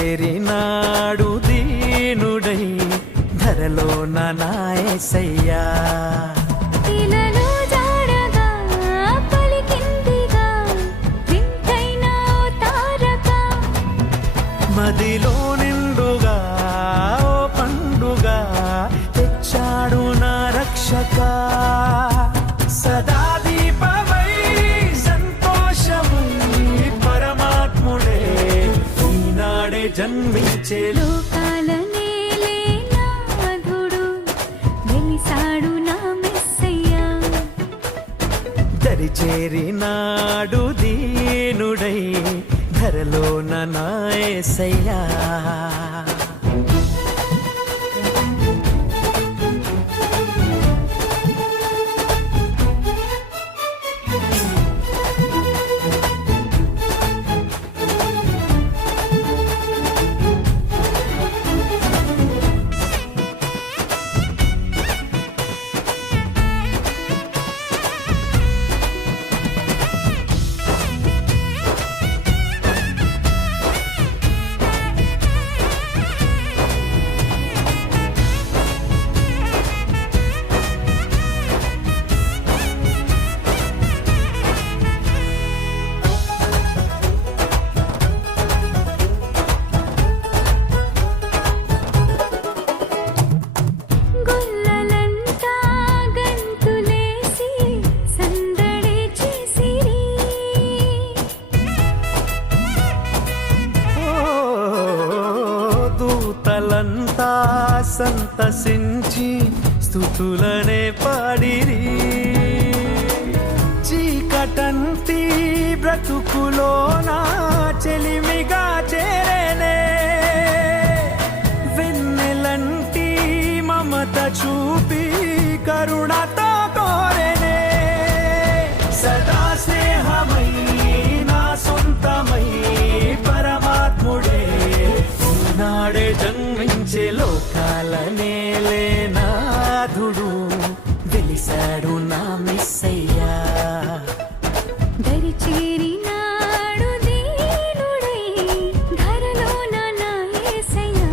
చేరినాడు దీనుడై ధరలోన నా యేసయ్యా. ఇలలో జాడగా పలికిందిగా వింతైన తారక, మదిలో నిండుగా ఓ పండుగా తెచ్చాడు నా రక్షక. సదా దీపమై సంతోషమై పరమాత్ముడే ఈనాడే జన్మించే. లోకాల నేలే నాథుడు వెలిసాడు నా మెస్సయ్యా. దరి చేరినాడు దీనుడై ధరలోన నా యేసయ్యా. గొల్లలంతా గంతులేసి సందడి చేసిరి. ఓ దూతలంతా సంతసించి స్తుతులనే పాడిరి. చీకటంటి బ్రతుకులోన చెలిమిగా చేరేనే, వెన్నెలంటి మమత చూపి కరుణతో కోరేనే. సదా స్నేహమై నా సొంతమై పరమాత్ముడే నాడే జన్మించే. లోకాల నేలే నాథుడు వెలిసాడు నా మెస్సయ్యా. దరి చేరినాడు దీనుడై ధరలోన నా యేసయ్యా.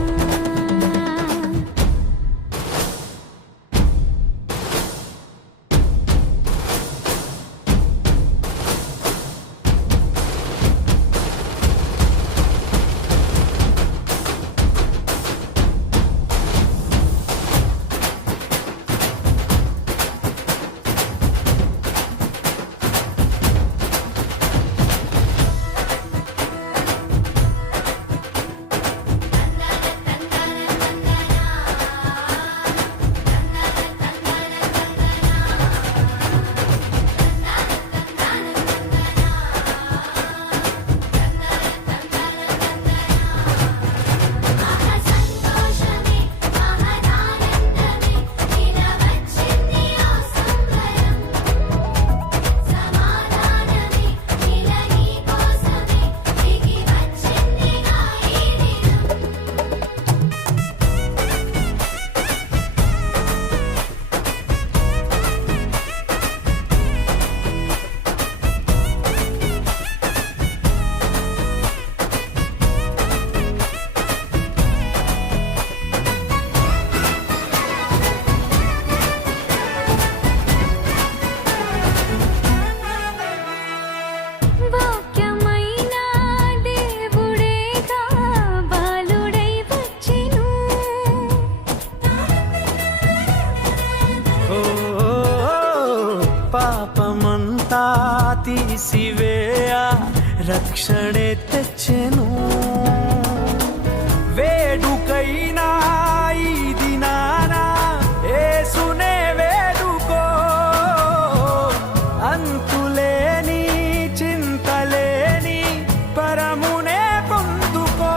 సంతోషమే మహదానందమే ఇలా వచ్చింది ఓ సంబరం. సమాధానమే ఇలా నీ కోసమే దిగి వచ్చిందిగా ఈ దినం. వాక్యమైన దేవుడేగా బాలుడై వచ్చెను. ఓ పాపమంతా తీసివేయ రక్షణే తెచ్చెను. వేడుకైనా ఈ దినాన యేసునే వేడుకో. అంతులేని చింతలేని పరమునే పొందుకో.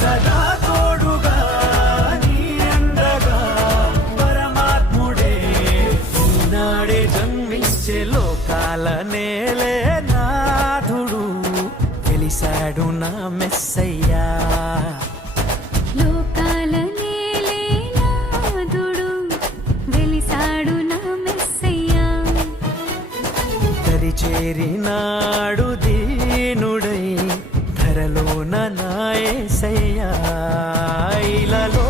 సదా తోడుగా నీ అండగా పరమాత్ముడే ఈనాడే జన్మించే. లోకాల నేలే నాథుడు వెలిసాడు నా మెస్సయ్యా. లోకాల నేలే నాథుడు వెలిసాడు నా మెస్సయ్యా. దరి చేరినాడు దీనుడై ధరలోన నా యేసయ్యా ఇలాలో